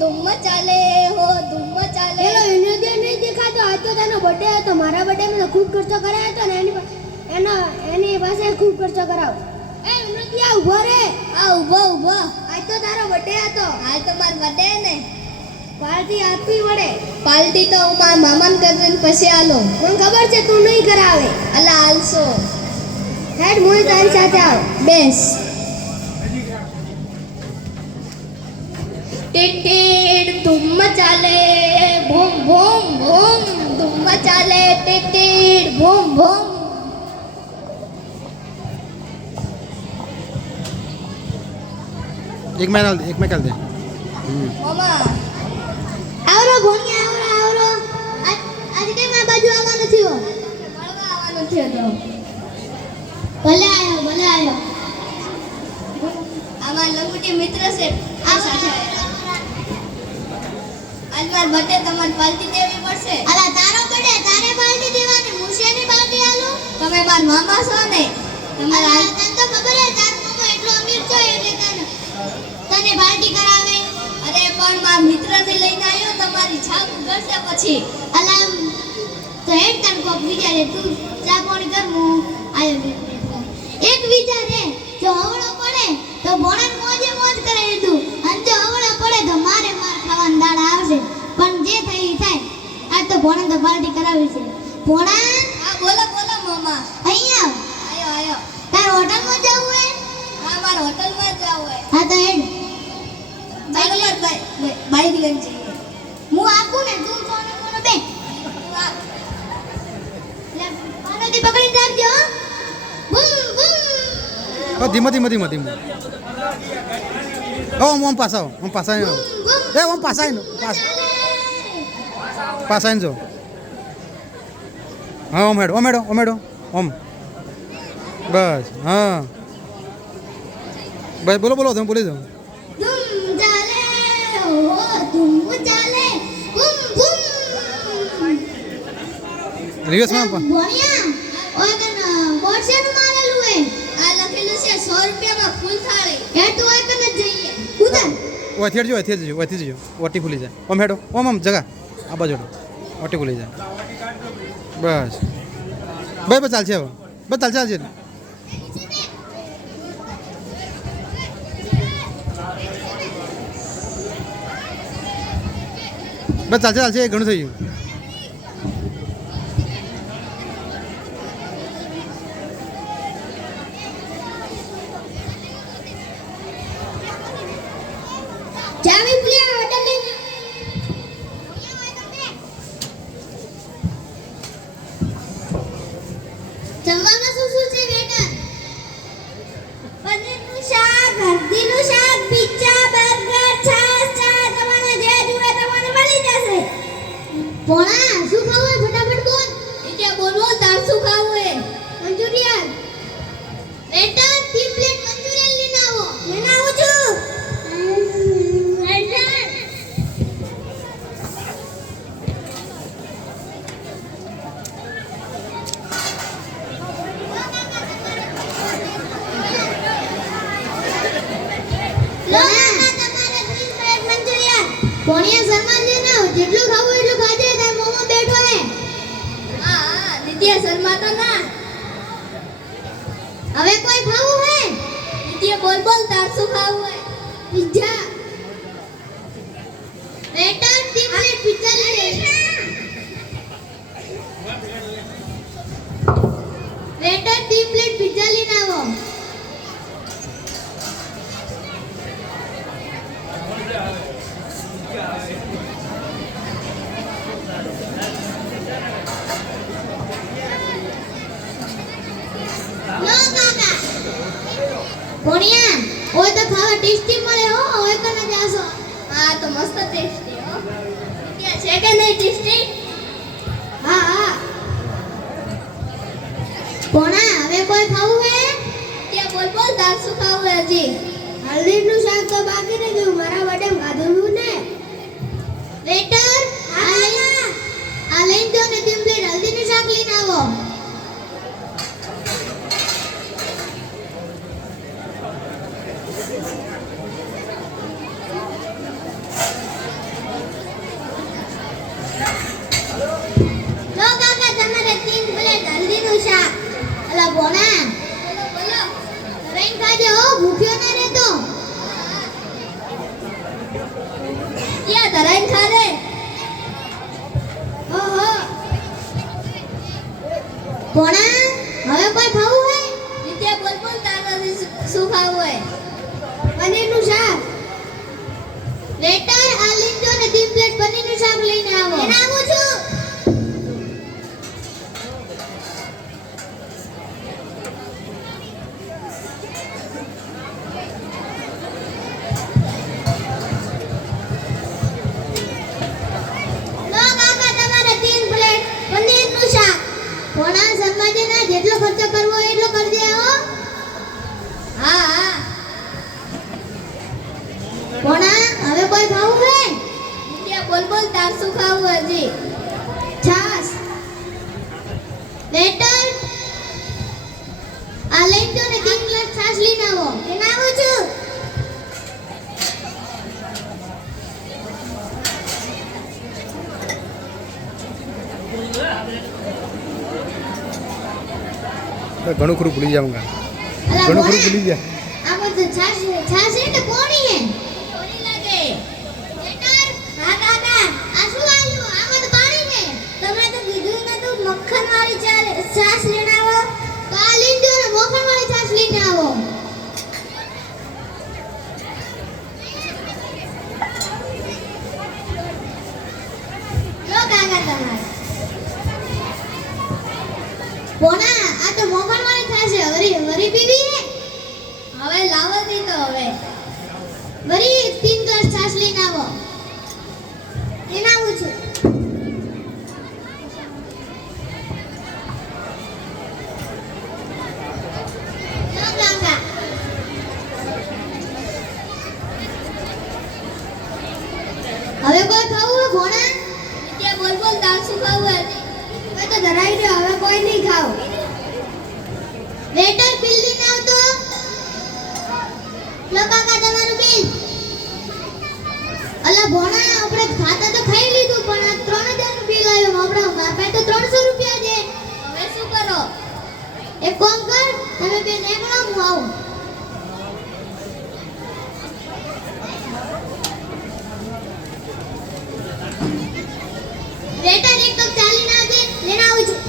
ધૂમ ચાલે હો ધૂમ ચાલે. પેલો એને જે નહીં દેખાતો આજ તો તેનો બર્થડે હતો. મારા બર્થડે માં ખૂબ ખર્ચો કરાયો હતો ને એની પાસે ખૂબ ખર્ચો કરાવ. એ વિનોદિયા ઊભો રે. આ ઊભો આજ તો તારો બર્થડે હતો. હાલ તો માર બર્થડે ને. પાર્ટી આપવી પડે. પાર્ટી તો હું મારા મામાને કરીને પછી આલો. મને ખબર છે તું નહીં કરાવે. અલા આલસો. હેડ હું તારી સાથે આવ. બેસ. ટીટીડ ધૂમ ચાલે ભૂમ ભૂમ ભૂમ ધૂમ ચાલે ટીટીડ ભૂમ ભૂમ. एक मैं कर दे મામા આવરો ભોણિયા આવરો. આજ કેમ આ બાજુ આવવાનો થયો? મળવા આવવાનું છે તો. ભલે આયો. આમાં લંગુટી મિત્ર છે આ સાથે આયા. આજ માર બર્થડે તમારે પાર્ટી દેવી પડશે. અલા તારો બર્થડે તારે પાર્ટી દેવાની. મુશિયાની પાર્ટી આલું. તમે માર મામા છો ને. તમારા અલા તને તો ખબર હે તારો મામો એટલો અમીર છો એટલે તને પાર્ટી કરાવે. અરે પણ માર મિત્રને લઈને આવ્યો તમારી છાપ ઉગડશે પછી. અલા તો હેડ તને કોક વિચારે તું ચા પાણી કર હું આયો. એક વિચાર હે જો હવળો પડે તો ભોણાને મોજે મોજ કરાવી દઉં અને જો હવળો પડે તો મારે માર ખાવાના દાડા આવશે. પણ જે થાય ઈ થાય. આજ તો ભોણાને તો પાર્ટી કરાવી છે. ભોણા હા બોલો મામા. અહીંયા આયો. તાર હોટલમાં જવું હે? હા માર હોટલમાં જ જાવ હોય. હા તો હેડ બાઈક લઈને જઈએ. હું આપું ને તું સોનો મોનો બે લે પાનોથી પકડી રાખજો. બૂમ બૂમ ધીમો ઓમ પાસા એ ઓમ પાસા જો હા ઓમ હેડો બસ હા બસ બોલો તમે બોલી જાઓ. ધૂમ ચાલે ઓ ધૂમ ચાલે બૂમ બૂમ. રિવર્સમાં ભોણિયા ઓય કન બોર્ડનું મારેલું હે. આ લખેલું છે 100 રૂપિયામાં ફૂલ થાળી. એ તો ઓય કન જઈએ. ઉતર ઓથી જજો ઓટી ખુલી જાય ઓમ હેડો ઓમ જગા આ બાજુ ઓટી ખુલી જાય બસ બસ ચાલશે હવે બસ ચાલશે બસ ચાલશે ઘણું થઈ ગયું. ચાવી ભૂલ્યા હોટલ લઈને જમવામાં શું છે બેટા? પનીરનું શાક, હળદીનું શાક, પિઝા, બર્ગર, છાશ, ચા તમારે જે જોઈએ તમને મળી જશે. પોણા શું ખાવું હે ફટાફટ બોલ. એટલે બોલવો તાર શું ખાવું હે? મંચુરિયન. બેટા 3 પ્લેટ મંચુરિયન લઈને આવો. લઈને આવું છું. પોણિયા શર્મા લે ના જેટલું ખાવું એટલું ખાજે. તાર મોમો બેઠો હે. હા નિત્ય શર્મા તો ના. હવે કોઈ ખાવું હે? નિત્ય બોલ તાર શું ખાવું હે? પિઝા. બેટા 3 પ્લેટ પિઝા લે. બેટા 3 પ્લેટ પિઝા લઈને આવો. લો કાકા. પોણિયા ઓય તો ખાવા ટેસ્ટી મળે હો. ઓય કને જાશો. હા તો મસ્ત ટેસ્ટી હો. નિત્ય છે કે નહીં ટેસ્ટી? હા પોણા હવે કોઈ ખાવું હે? નિત્ય બોલ તાર શું ખાવું હે હજી? હલ્દીનું શાક તો બાકી રહી ગયું. મારા બર્થડે ખાધું ને. વેટર આ લઈને જો ને 3 પ્લેટ હલ્દીનું શાક લઈને આવો. ધરાઈને ખા રે. ઓહો ભોણા હવે કોઈ ખાવું હોય વિદ્યા બોલ બોલ તારે શું ખાવું હોય? પનીરનું શાક વેટર આ લીંજો ને 3 પ્લેટ પનીરનું શાક લઈને આવો એને આવું છું. લો કાકા તમારે 3 પ્લેટ પનીરનું શાક ભોણા શર્માજીના જેટલો ખર્ચો કરવો હોય એટલો કરજે હો હા હા. ભોણા હવે કોઈ ખાવું હોય વિદ્યા બોલ બોલ તાર શું ખાવું હજી? છાસ વેટર આ લીંજો ને 3 ગ્લાસ છાસ લઈને આવો એને આવું છું. ઘણું ખરું ભૂલી જાઉંગા. અલા ઘણું ખરું ભોણા ભૂલી જા. આમાં તો છાસ છાસ હે તો કોની હે કોની લાગે? વેટર હા કાકા. આ શું આલ્યું આમાં તો પાણી હે તમે તો કીધું નતું મક્ખન વાળી છાશ લઈને આવો. તો આ લીંજો ને મોખણ વાળી છાસ લઈને આવો લો કાકા તમારે. ભોણા આ તો મોખણ વાળી છાસ છે વરી વરી પીવી હે હવે લાવો દી તો હવે. વરી 3 ગ્લાસ છાસ લઈને આવો એને આવું છું. લો કાકા હવે કોઈ ખાવું હે ભોણા વિદ્યા બોલ બોલ તાર શું ખાવું હજી? હવે તો ધરાઈ દો હવે કોઈ નહીં ખાવ વેટર બિલ લઈને આવતો લો કાકા તમારું બિલ અલા ભોણા આપણે ખાતા તો ખાઈ લીધું પણ આ 3000 નું બિલ આવ્યું આપણા બાપે તો 300 રૂપિયા છે હવે શું કરો? એક કામ કર તમે બે નીકળો હું આવું વેટર એક કપ ચાલીને આવજે લઈને આવું છું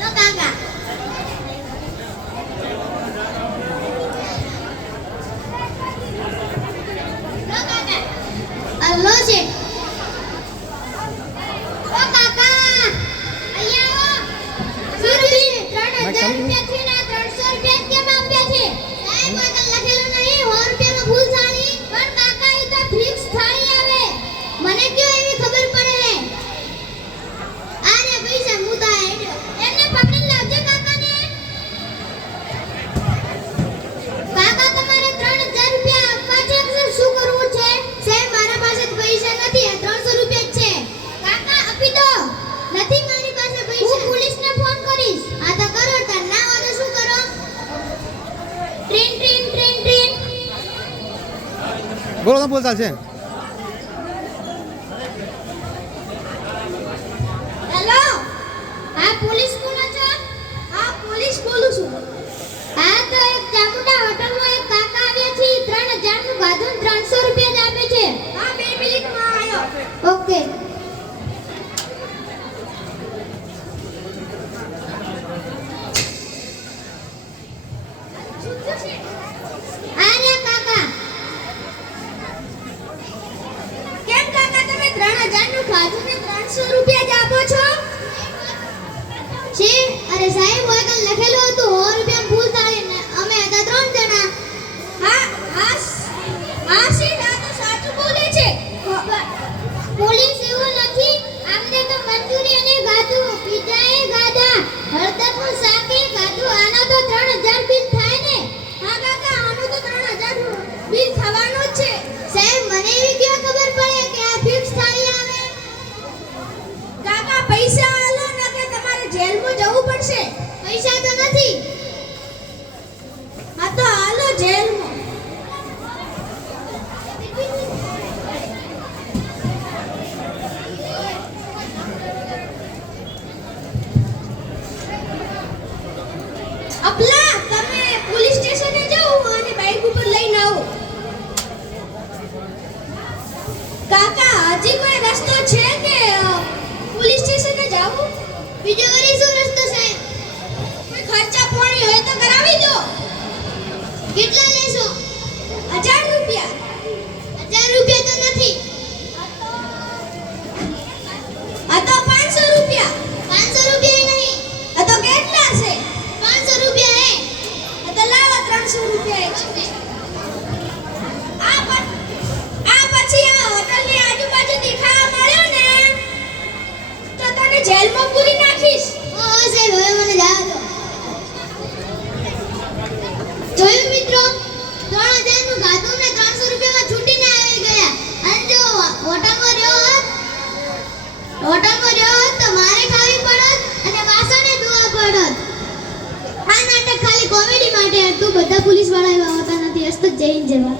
લો કાકા લો કાકા અલ્લો છે ઓ કાકા અહીંયા આવો શું બિલ 3000 રૂપિયા છે ને 300 રૂપિયા કેમ આપ્યા છે સાહેબ આ તો લખેલું નહીં 100 રૂપિયાનો ભૂલ થાળી પણ કાકા એ તો ફિક્સ થાળી આવે મને ક્યો એવી ખબર પડે રે આને પૈસા મુતા હેડ્યો એમને પકડી લાવજે કાકાને કાકા તમારે 3000 રૂપિયા આપવા છે કે શું કરવું છે સાહેબ મારા પાસે તો પૈસા નથી આ 300 રૂપિયા જ છે કાકા આપી દો નથી મારી પાસે પૈસા હું પોલીસને ફોન કરીશ આ તો કરો તાર ના હોય તો શું કરો ટ્રેન ટ્રેન ટ્રેન ટ્રેન બોલો તો બોલ ચાલશે. હેલો હા પોલીસ બોલો છો હા પોલીસ બોલું છું. હા તો એક ચામુંડા હોટલમાં એક કાકા આવ્યા છે 3000 નું ગાધું 300 રૂપિયા જ આપે છે હા 2 મિનિટમાં આવ્યો. ઓકે આરે કાકા કેમ કાકા તમે 3000 નું ખાધું ને 300 રૂપિયા જ આપો છો? છે અરે સાહેબ હોય કાલ લખેલું હતું 100 રૂપિયા ભૂલ થાળી ને અમે હતા 3 જણા હા હા હા સીટ આ તો સાચું બોલે છે. પોલીસ એવું નથી આમને તો મંચુરિયન એ ગાધું પીઝા એ ગાધા હળદરનું શાક એ ગાધું આનો તો 3000 બિલ થાય ને હા કાકા આનું તો 3000 નું બિલ થવાનું જ છે. સાહેબ મને એવી કેવી ખબર પડે કે આ ફિક્સ થાળી આવે કાકા પૈસા આલો ને કે તમારે જેલમાં જવું પડશે. પૈસા તો નથી કાકા હજી કોઈ રસ્તો છે કે પોલીસ સ્ટેશને જાવું? બીજો વળી શું રસ્તો છે? કોઈ ખર્ચા પાણી હોય તો કરાવી દો. કેટલા લેશો? 1000 રૂપિયા. 1000 રૂપિયા તો નથી. આ તો 500 રૂપિયા. 500 રૂપિયા નહીં. આ તો કેટલા છે? 500 રૂપિયા હે. આ તો લાવો 300 રૂપિયા છે. આ પછી આ હોટલની આજુબાજુ દેખાવા મળ્યો ને તો તને જેલમાં પૂરી નાખીશ. ઓ સાહેબ હવે મને જવા દો. જોયું મિત્રો, 3000 નું ગાધું ને 300 રૂપિયામાં છૂટીને આવી ગયા. અને જો હોટલમાં રહ્યો હોત તો મારે ખાવી પડત અને વાસણે ધોવા પડત. આ નાટક ખાલી કોમેડી માટે હતું. બધા પોલીસ વાળા એવા હોતા નથી. હસ્ત જૈન જેવા.